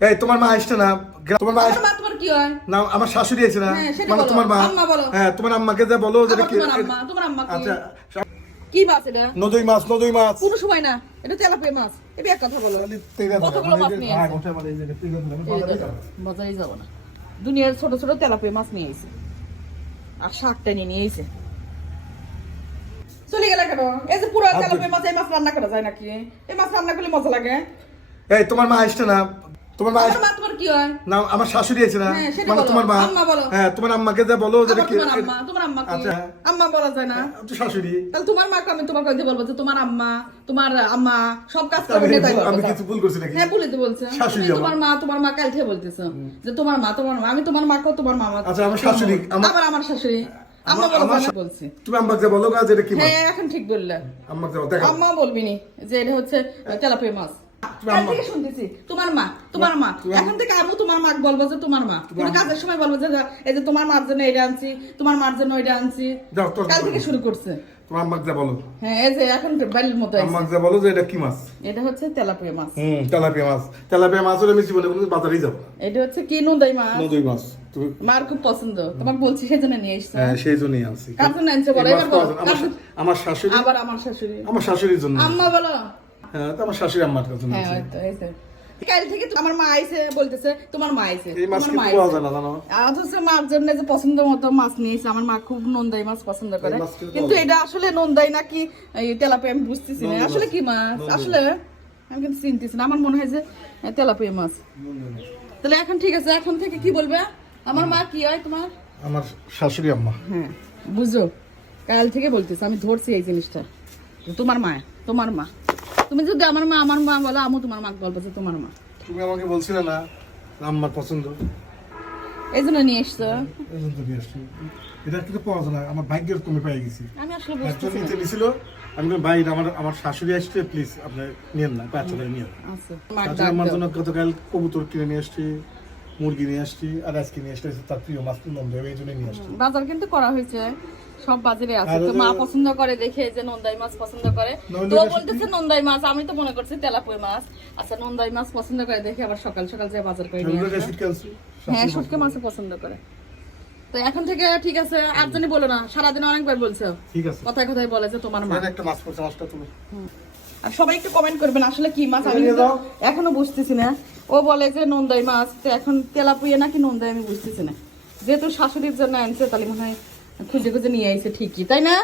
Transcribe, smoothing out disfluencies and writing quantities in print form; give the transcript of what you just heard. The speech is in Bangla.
এই তোমার মা আসছে না, তোমার মা আমার মা তোমার কি হয় না, আমার শাশুড়ি আছে না, হ্যাঁ, সেটা মানে বলো। তোমার মা। আম্মা বলো। হ্যাঁ, তোমার আম্মাকে যা বলো যেটা আবার কি। তোমার আম্মা কি? আচ্ছা, কি মাছ এটা? নদী মাছ, নদী মাছ। কোনো সময় না, এটা তেলাপিয়া মাছ। এটা এক কথা বলো। কতগুলো মাছ নিয়ে হ্যাঁ, আসছে? গোটা মানে এই যে তেগা ধরে, আমি এই বাজারে দেখো, যাবো। বাজারে যাবো না। দুনিয়ার ছোট ছোট তেলাপিয়া মাছ নিয়ে আইছে আর শাকটা নিয়ে আইছে। চলে গেলে কেন? এই যে পুরো তেলাপিয়া মাছ, এই মাছ রান্না করা যায় নাকি? এই মাছ রান্না করলে মজা লাগে। এই তোমার মা আসছে না, তোমার মা আমার মা তোমার কি হয় না, আমার শাশুড়ি আছে না, হ্যাঁ, সেটা মানে বলো। তোমার মা। আম্মা বলো। হ্যাঁ, তোমার আম্মাকে যা বলো যেটা আবার কি। তোমার আম্মা কি? আচ্ছা। আম্মা বলা যায় না? তো শাশুড়ি। তাহলে তোমার মাকে আমি তোমার কাছে বলবো যে তোমার আম্মা, তোমার আম্মা সব কাজ করে তাই বলবো। আমি কিছু ভুল করছি নাকি? হ্যাঁ, বলে তো বলছে। শাশুড়ি তুমি আমার। তোমার মা কাল থেকে বলতেছো যে তোমার মা, আমি তোমার মাকেও তোমার মামা। আচ্ছা, আমার শাশুড়ি, আবার আমার শাশুড়ি। আম্মা বলা যায় না বলছি। তুমি আম্মাকে যা বলো গা যেটা কি মাছ। হ্যাঁ, এখন ঠিক বললে। আম্মাকে যা দেখো। আম্মা বলবি নি যে এটা হচ্ছে তেলাপিয়া মাছ। তুমি কাল আম্মা। থেকে শুনতেছি তোমার মা। এখন থেকে আমি তোমার মাকে বলবো যে তোমার মা। কোনো কাজের সময় বলবো যে এই যে তোমার মার জন্য এটা আনছি, তোমার মার জন্য ওইটা আনছি। যাও, তোর কাল থেকে শুরু করছে। তোমার আম্মাকে যা বলো। হ্যাঁ, এই যে এখন বাড়ির মতো আছে। আম্মাকে যা বলো যে এটা কি মাছ। এটা হচ্ছে তেলাপিয়া মাছ। তেলাপিয়া মাছ। তেলাপিয়া মাছ হলে আমি জীবনে কোনোদিন বাজারেই যাবো না। এটা হচ্ছে কি নদী মাছ। নদী মাছ। তুমি মার খুব পছন্দ, তোমাকে বলছি সেজন্য নিয়ে এসছো। হ্যাঁ, সেই জন্যই আনছি। কার জন্য আনছো বলো, এই এবার মাছ বলো। পাওয়া যায় না। আমার শাশুড়ি। আবার আমার শাশুড়ি। আমার শাশুড়ির জন্য। আম্মা বলো। হ্যাঁ, তো আমার শাশুড়ি আম্মার কাছে হ্যাঁ, আনছি। ওই তো, এই তো। কাল থেকে তো আমার মা আইছে বলতেছে তোমার মা আইছে, এই মাছ তোমার মা কিন্তু পাওয়া আইছে। যায় না, জানো? অথচ মার জন্য যে পছন্দ মতো মাছ নিয়েছে, আমার মা খুব নন্দাই মাছ পছন্দ করে। এই মাছ কিন্তু কিন্তু পাওয়া এটা আসলে নন্দাই নাকি এই তেলাপিয়া আমি বুঝতেছি না। নন্দাই আসলে মাছ। কি মাছ? নন্দাই। আসলে আমি কিন্তু চিনতেছি না। আমার মনে হয় যে তেলাপিয়া মাছ। তাহলে এখন ঠিক আছে, এখন থেকে কি বলবে? আমার মা কি হয় তোমার? আমার শাশুড়ি আম্মা। হ্যাঁ, বুঝো, কাল থেকে বলতেছে, আমি ধরছি এই জিনিসটা যে তোমার মা, তোমার মা। তুমি যদি আমার মা বলো, আমি তোমার মাকে বলবো যে তোমার মা। তুমি আমাকে বলছিলে না আম্মার পছন্দ, এই জন্য নিয়ে এসছো। এই জন্য তো নিয়ে আসছি। এটা কিন্তু পাওয়া যায় না, আমার ভাগ্যের তুমি পেয়ে গেছি। আমি আসলে একজন বুঝতেছি নিতে না। নিছিল, আমি বললাম, ভাই এটা আমার শাশুড়ি আসছে, প্লিজ আপনি নিয়েন না, বাচ্চাটা নিয়েন। আচ্ছা, মার তাছাড়া ডাক আমার দাও। জন্য গতকাল কবুতর কিনে নিয়ে আসছি, মুরগি নিয়ে আসছি, আর আজকে নিয়ে আসছি তার প্রিয় মাছ নন্দ, এই জন্য নিয়ে আসছি। বাজার কিন্তু করা হয়েছে, সব বাজারে আছে। আর তো ওই যে- মা পছন্দ করে দেখে যে নন্দাই মাছ পছন্দ করে, নন্দাই তো মাছ বলতেছে নন্দাই মাছ, আমি তো মনে করছি তেলাপিয়া মাছ। আচ্ছা, নন্দাই মাছ পছন্দ করে দেখে আবার সকাল সকাল যে বাজার করে নিয়ে এগুলোকে আসে। শুটকে আনছি। হ্যাঁ, শুটকি মাছ পছন্দ করে। তো এখন থেকে ঠিক আছে, আর জানি বলো না, সারাদিন অনেকবার বলছো, ঠিক আছে। কথায় কথায় বলে যে তোমার মা। এখানে একটা মাছ পড়ছে, মাছটা তুমি। আর সবাই একটু কমেন্ট করবেন আসলে কি মাছ, আমি নিয়ে কিন্তু যাও। এখনো বুঝতেছি না। ও বলে যে নন্দাই মাছ, তো এখন তেলাপিয়া নাকি নন্দাই আমি বুঝতেছি না। যেহেতু শাশুড়ির জন্য আনছে, তাহলে মনে হয় খুঁজে খুঁজে নিয়ে আইছে ঠিকই, তাই না?